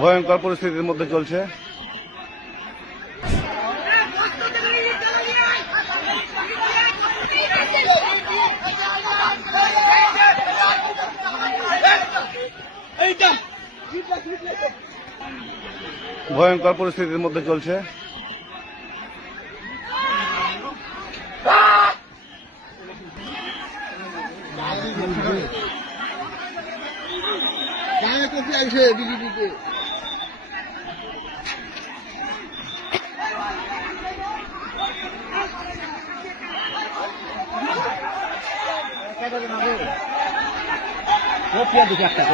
ভয়ঙ্কর পরিস্থিতির মধ্যে চলছে। ভয়ঙ্কর পরিস্থিতির মধ্যে চলছে। বিজেপিতে। একটা